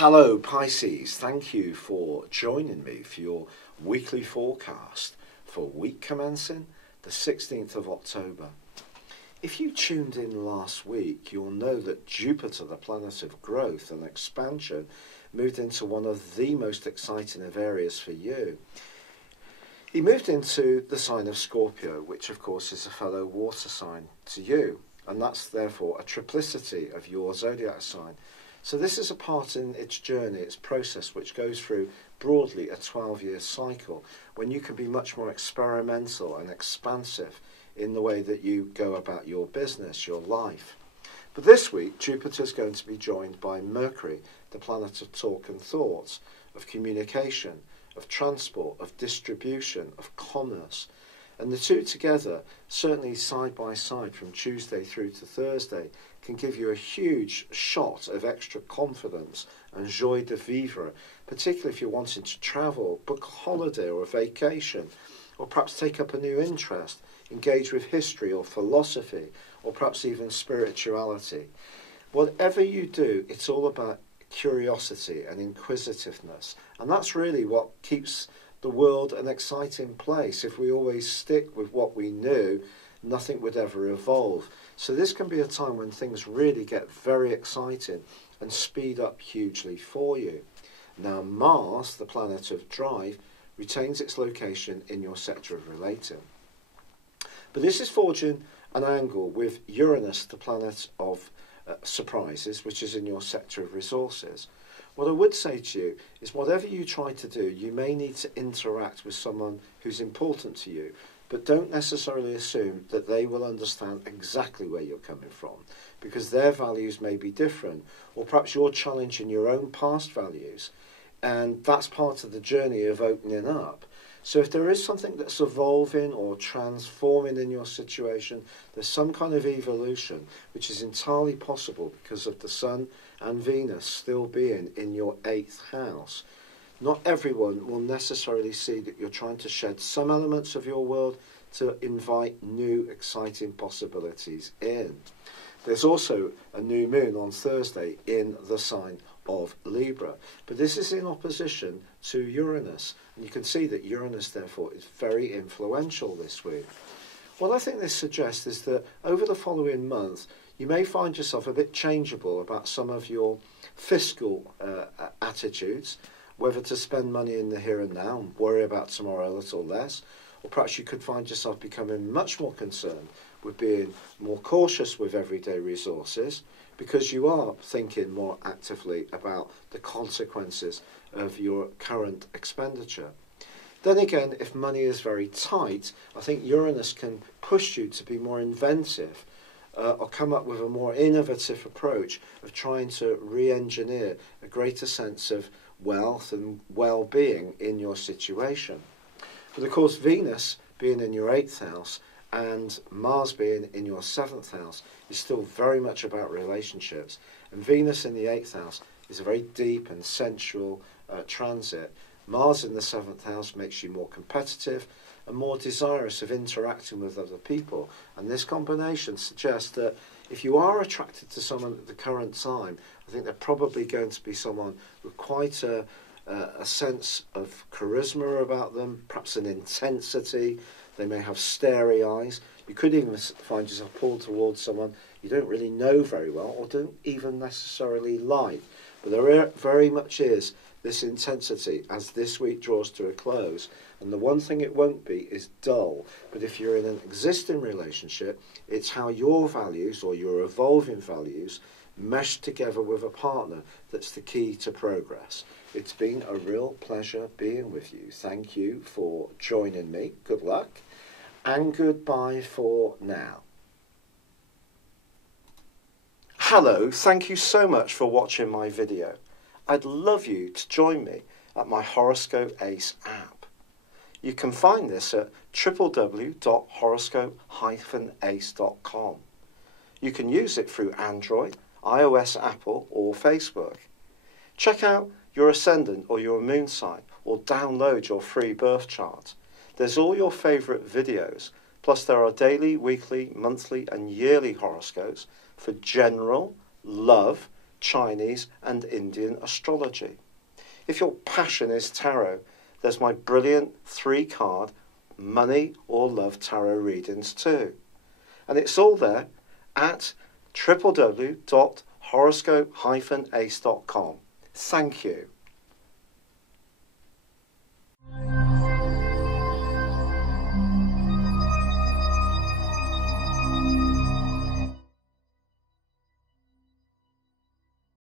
Hello Pisces, thank you for joining me for your weekly forecast for week commencing the 16th of October. If you tuned in last week, you'll know that Jupiter, the planet of growth and expansion, moved into one of the most exciting of areas for you. He moved into the sign of Scorpio, which of course is a fellow water sign to you, and that's therefore a triplicity of your zodiac sign. So this is a part in its journey, its process, which goes through broadly a 12-year cycle, when you can be much more experimental and expansive in the way that you go about your business, your life. But this week, Jupiter is going to be joined by Mercury, the planet of talk and thoughts, of communication, of transport, of distribution, of commerce. And the two together, certainly side by side from Tuesday through to Thursday, can give you a huge shot of extra confidence and joie de vivre, particularly if you're wanting to travel, book a holiday or a vacation, or perhaps take up a new interest, engage with history or philosophy, or perhaps even spirituality. Whatever you do, it's all about curiosity and inquisitiveness, and that's really what keeps the world an exciting place. If we always stick with what we knew, nothing would ever evolve. So this can be a time when things really get very exciting and speed up hugely for you. Now Mars, the planet of drive, retains its location in your sector of relating. But this is forging an angle with Uranus, the planet of surprises, which is in your sector of resources. What I would say to you is whatever you try to do, you may need to interact with someone who's important to you, but don't necessarily assume that they will understand exactly where you're coming from, because their values may be different, or perhaps you're challenging your own past values, and that's part of the journey of opening up. So if there is something that's evolving or transforming in your situation, there's some kind of evolution, which is entirely possible because of the Sun and Venus still being in your 8th house. Not everyone will necessarily see that you're trying to shed some elements of your world to invite new, exciting possibilities in. There's also a new moon on Thursday in the sign of Libra, but this is in opposition to Uranus, and you can see that Uranus therefore is very influential this week. What I think this suggests is that over the following month you may find yourself a bit changeable about some of your fiscal attitudes, whether to spend money in the here and now and worry about tomorrow a little less, or perhaps you could find yourself becoming much more concerned with being more cautious with everyday resources, because you are thinking more actively about the consequences of your current expenditure. Then again, if money is very tight, I think Uranus can push you to be more inventive or come up with a more innovative approach of trying to re-engineer a greater sense of wealth and well-being in your situation. But of course, Venus being in your 8th house and Mars being in your 7th house is still very much about relationships. And Venus in the 8th house is a very deep and sensual transit. Mars in the 7th house makes you more competitive and more desirous of interacting with other people. And this combination suggests that if you are attracted to someone at the current time, I think they're probably going to be someone with quite a sense of charisma about them, perhaps an intensity. They may have starry eyes. You could even find yourself pulled towards someone you don't really know very well or don't even necessarily like. But there very much is this intensity as this week draws to a close. And the one thing it won't be is dull. But if you're in an existing relationship, it's how your values or your evolving values mesh together with a partner that's the key to progress. It's been a real pleasure being with you. Thank you for joining me. Good luck. And goodbye for now. Hello, thank you so much for watching my video. I'd love you to join me at my Horoscope Ace app. You can find this at www.horoscope-ace.com. You can use it through Android, iOS, Apple or Facebook. Check out your ascendant or your moon sign or download your free birth chart. There's all your favourite videos, plus there are daily, weekly, monthly and yearly horoscopes for general, love, Chinese and Indian astrology. If your passion is tarot, there's my brilliant 3-card money or love tarot readings too. And it's all there at www.horoscope-ace.com. Thank you.